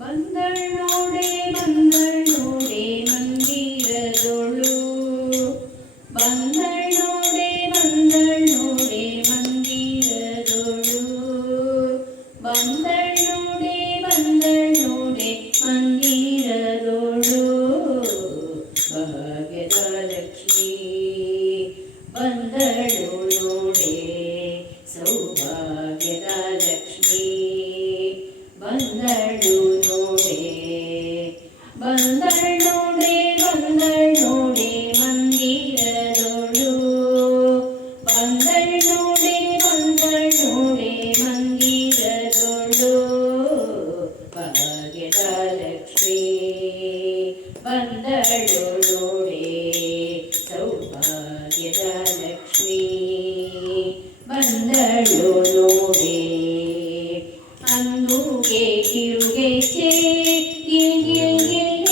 ಬಂದಳ್ ನೋಡೆ ಮಂದಿರದೊಳು ಬಂದಳ್ ನೋಡೆ ಮಂದಿರದೊಳು ಬಂದಳ್ ನೋಡೆ ಮಂದಿರದೊಳು ಭಾಗ್ಯದ ಲಕ್ಷ್ಮೀ ಬಂದಳು ನೋಡೆ ಸೌಭಾಗ್ಯದ ಲಕ್ಷ್ಮೀ ಬಂದಳು ನೋಡೆ ಬಂದಳ್ ನೋಡೆ ಮಂದಿರದೊಳು ಬಂದಳ್ ನೋಡೆ ಮಂದಿರದೊಳು ಭಾಗ್ಯದ ಲಕ್ಷ್ಮೀ ಬಂದಳು ನೋಡೆ ಸೌಭಾಗ್ಯದ ಲಕ್ಷ್ಮೀ ಬಂದಳು ನೋಡೆ ಅಂದುಗೆ ಕಿರುಗೆ ಚೇ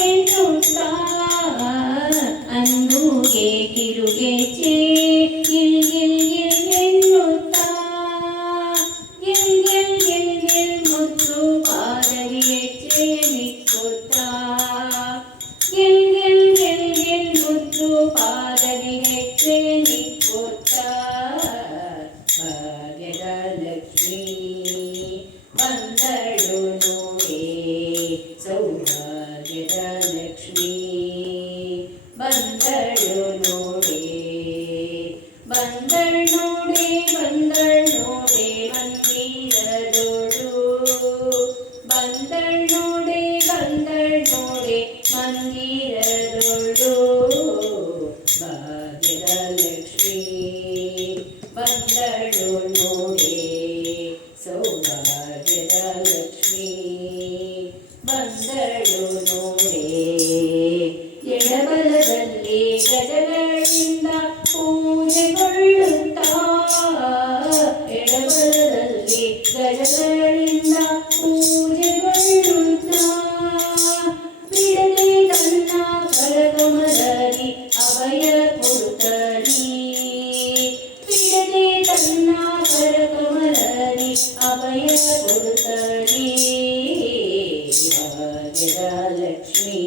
ಎನ್ನುತ್ತಾ ಅಂದುಗೆ ಕಿರುಗೆ ಚೇ ಎನ್ನುತ್ತಾ ಮುತ್ತು ಪಾದವಿಗೆ ಚೇ ನಿಕ್ಕುತ್ತಾ ಮುತ್ತು ಪಾದವಿಗೆ ಚೇ ನಿಕ್ಕುತ್ತಾ ಭಾಗ್ಯದ ಲಕ್ಷ್ಮೀ ಬಂದಳು ನೋಡೆ ಸೌಭಾಗ್ಯದ ಲಕ್ಷ್ಮೀ ಬಂದಳು ನೋಡೆ ಬಂದಳ್ ನೋಡೆ ಮಂದಿರದೊಳು ಬಂದಳ್ ನೋಡೆ ಮಂದಿರದೊಳು ಭಾಗ್ಯದ ಲಕ್ಷ್ಮೀ ಬಂದಳು ನೋಡೆ ಸೌಭಾಗ್ಯದ ಲಕ್ಷ್ಮೀ ಬಂದಳು ನೋಡೆ ಎಡಬಲದಲ್ಲಿ ಗಜಗಳಿಂದ ಪೂಜೆಗೊಳ್ಳುತ್ತಾ ಎಡಬಲದಲ್ಲಿ ಗಜಗಳಿಂದ ಪೂಜೆಗೊಳ್ಳುತ್ತಾ ಬಿಡದೆ ತನ್ನ ಕರಕಮಲದಿ ಅಭಯ ಕೊಡುತ್ತಲೀ ಬಿಡದೆ ತನ್ನ ಕರಕಮಲದಿ ಅಭಯ ಕೊಡುತ್ತಲೀ ಭಾಗ್ಯದ ಲಕ್ಷ್ಮೀ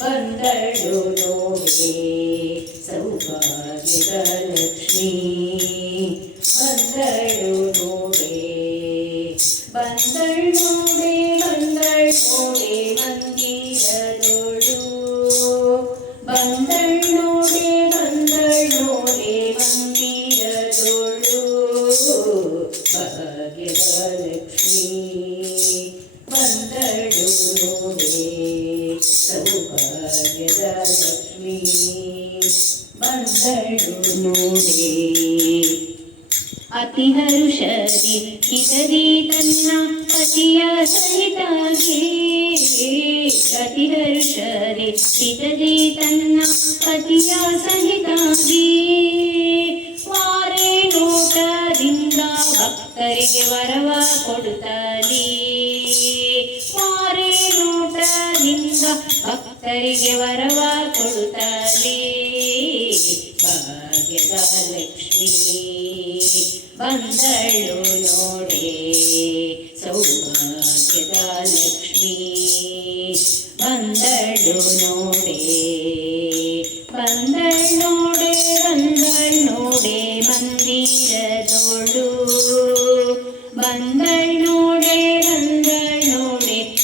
ಬಂದಳು ನೋಡೆ ಸೌಭಾಗ್ಯದ ಲಕ್ಷ್ಮೀ ಬಂದಳು ನೋಡೆ ಬಂದಳ್ ನೋಡೆ ಮಂದಿರದೊಳು ಬಂದಳ್ ನೋಡೆ ಮಂದಿರದೊಳು ಭಾಗ್ಯದ ಲಕ್ಷ್ಮೀ ಬಂದಳು ನೋಡೆ ಸೌಭಾಗ್ಯದ ಲಕ್ಷ್ಮೀ ಬಂದಳು ನೋಡೆ ಅತಿ ಹರುಷದಿ ಹಿತದಿ ತನ್ನ ಪತಿಯ ಸಹಿತಾಗಿ ಅತಿ ಹರುಷದಿ ಹಿತದಿ ತನ್ನ ಪತಿಯ ಸಹಿತಾಗಿ ವಾರೆ ನೋಟದಿಂದ ಭಕ್ತರಿಗೆ ವರವ ಕೊಡುತ್ತಲೀ ವಾರೆ ನೋಟದಿಂದ ಭಕ್ತರಿಗೆ ವರವ ಕೊಡುತ್ತಲೀ ಭಾಗ್ಯದ ಲಕ್ಷ್ಮೀ ಬಂದಳು ನೋಡೆ ಸೌಭಾಗ್ಯದ ಲಕ್ಷ್ಮೀ ಬಂದಳು ನೋಡೆ ಬಂದಳ್ ನೋಡೆ ಮಂದಿರದೊಳು ಬಂದಳ್ ನೋಡೆ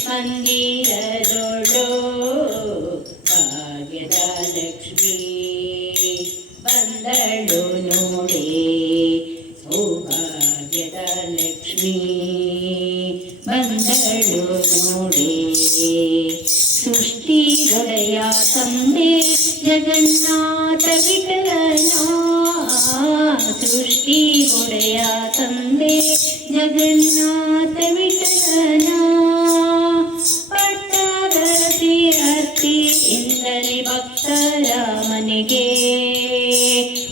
ಮಂದಿರದೊಳು ಭಾಗ್ಯದ ಲಕ್ಷ್ಮೀ ಬಂದಳು ನೋಡೆ ಸೌಭಾಗ್ಯದ ಲಕ್ಷ್ಮೀ ಬಂದಳು ನೋಡೆ ಸೃಷ್ಟಿಗೊಡೆಯ ತಂದೆ ಜಗನ್ನಾಥ ವಿಠಲನ ಸೃಷ್ಟಿಗೊಡೆಯ ತಂದೆ ಜಗನ್ನಾಥ ವಿಠಲನ ಪಟ್ಟರತಿ ಅರ್ತಿ ಇಂದಲಿ ಭಕ್ತರ ಮನೆಗೆ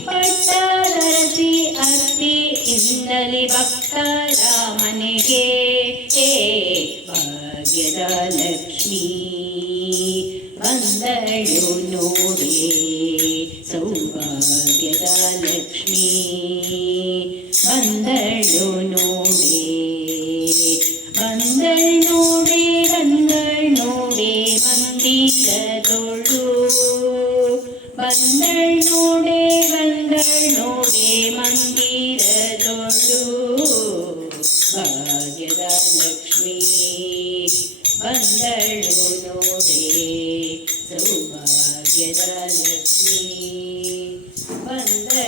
ಪಟ್ಟರತಿ ಅರ್ತಿ ಇಂದಲಿ ಭಕ್ತರ ಮನೆಗೆ ಭಾಗ್ಯದ ಲಕ್ಷ್ಮೀ ಬಂದಳು ನೋಡೆ ಸೌಭಾಗ್ಯದ ಲಕ್ಷ್ಮೀ ಬಂದಳು ನೋಡೆ ಬಂದಳು ನೋಡೆ ಬಂದಳ್ ನೋಡೆ ಮಂದಿರದೊಳು ಬಂದಳ್ ನೋಡೆ ಮಂದಿರದೊಳು ಭಾಗ್ಯದ ಲಕ್ಷ್ಮೀ ಬಂದಳು ನೋಡೆ ಸೌಭಾಗ್ಯದ ಲಕ್ಷ್ಮೀ ಬಂದಳು